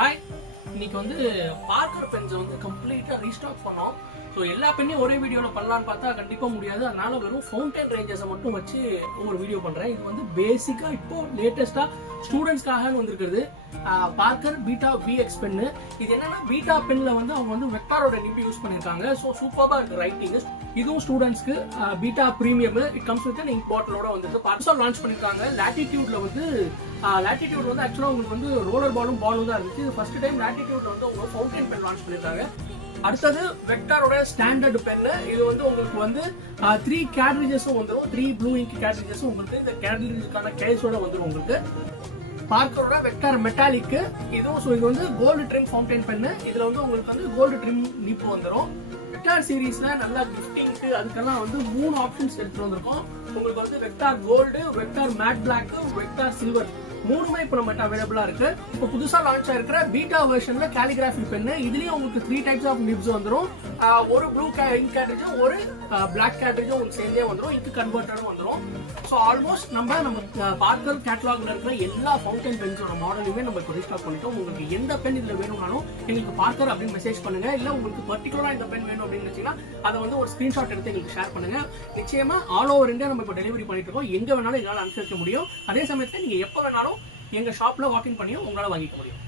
Hi, இன்னைக்கு வந்து Parker பென்ஸை வந்து கம்ப்ளீட்டாக ரீஸ்டாக் பண்ணோம். ஸோ எல்லா பெண்ணையும் ஒரே வீடியோவில் பண்ணலான்னு பார்த்தா கண்டிப்பாக முடியாது. அதனால வெறும் ஃபவுண்டைன் ரேஞ்சஸை மட்டும் வச்சு ஒரு வீடியோ பண்ணுறேன். இது வந்து பேசிக்காக இப்போ லேட்டஸ்ட்டாக ஸ்டூடெண்ட்ஸ்க்காக வந்திருக்கிறது பார்க்கர் பீட்டா VX பென்னு. இது என்னன்னா பீட்டா பென்ல வந்து அவங்க வந்து வெக்டாரோட நிம்பி யூஸ் பண்ணியிருக்காங்க. ஸோ சூப்பராக இருக்கு ரைட்டிங். இதுவும் ஸ்டூடெண்ட்ஸ்க்கு beta premium. It comes with ink பாட்டிலோட வந்து பார்சல் லான்ச் பண்ணிருக்காங்க. லாட்டிடியூட்ல வந்து லாட்டிடியூட் வந்து ஆக்சுவலாக உங்களுக்கு வந்து ரோலர் பாலும் தான் இருந்துச்சு. இது ஃபர்ஸ்ட் டைம் லாட்டிடியூட்ல வந்து அவங்க ஃபவுண்டைன் பென் லான்ச் பண்ணிருக்காங்க. அடுத்தது வெக்டாரோட ஸ்டாண்டர்ட் பென்னு. இது வந்து உங்களுக்கு வந்து 3 கேட்ரிஜஸும் வந்துடும். 3 ப்ளூ இங்க் கேட்ரிஜஸும் உங்களுக்கு இந்த கேட்ரிஜஸ்க்கான கேஸோட வந்துடும். உங்களுக்கு பார்க்கரோட வெக்டார் மெட்டாலிக் இதுவும். ஸோ இது வந்து கோல்டு ட்ரிம் ஃபவுண்டைன் பென்னு. இதுல வந்து உங்களுக்கு வந்து கோல்டு ட்ரிம் நிப்பு வந்துடும். வெக்டார் சீரீஸ்ல நல்லா கிஃப்டிங்க்கு அதுக்கெல்லாம் வந்து 3 ஆப்ஷன்ஸ் எடுத்துட்டு வந்திருக்கோம். உங்களுக்கு வந்து vector gold, vector matte black, vector silver மூணுமே இப்போ நம்மகிட்ட அவைலபிளா இருக்கு. இப்போ புதுசா லான்ச் ஆயிருக்கிற பீட்டா வெர்ஷன்ல காலிகிராஃபி பென்னு. இதுலயும் உங்களுக்கு 3 டைப்ஸ் ஆஃப் நிப்ஸ் வந்துடும். ஒரு ப்ளூ இங்க் கேட்ரிஜும் ஒரு பிளாக் கேட்ரிஜும் உங்களுக்கு சேர்ந்தே வந்துடும். இங்க் கன்வெர்ட்டரும் வந்துடும். ஸோ ஆல்மோஸ்ட் நம்ம பார்க்கர் கேட்டலாக்ல இருக்கிற எல்லா ஃபவுண்டைன் பென்ஸோட மாடலுமே நம்ம இப்போ ரீஸ்டாக் பண்ணிட்டோம். உங்களுக்கு எந்த பென் இதுல வேணும்னாலும் எங்களுக்கு பார்க்கர் அப்படின்னு மெசேஜ் பண்ணுங்க. இல்ல உங்களுக்கு பர்டிகுலரா இந்த பென் வேணும் அப்படின்னு நினைச்சீங்கன்னா அதை வந்து ஒரு ஸ்கிரீன்ஷாட் எடுத்து எங்களுக்கு ஷேர் பண்ணுங்க. நிச்சயமா ஆல் ஓவர் இந்தியா நம்ம இப்போ டெலிவரி பண்ணிட்டு இருக்கோம். எங்க வேணாலும் எங்களால் அனுப்பிச்சு வைக்க முடியும். அதே சமயத்தில் நீங்க எப்போ வேணாலும் எங்க ஷாப்ல வாக்கிங் பண்ணியும் உங்களால வாங்கிக்க முடியும்.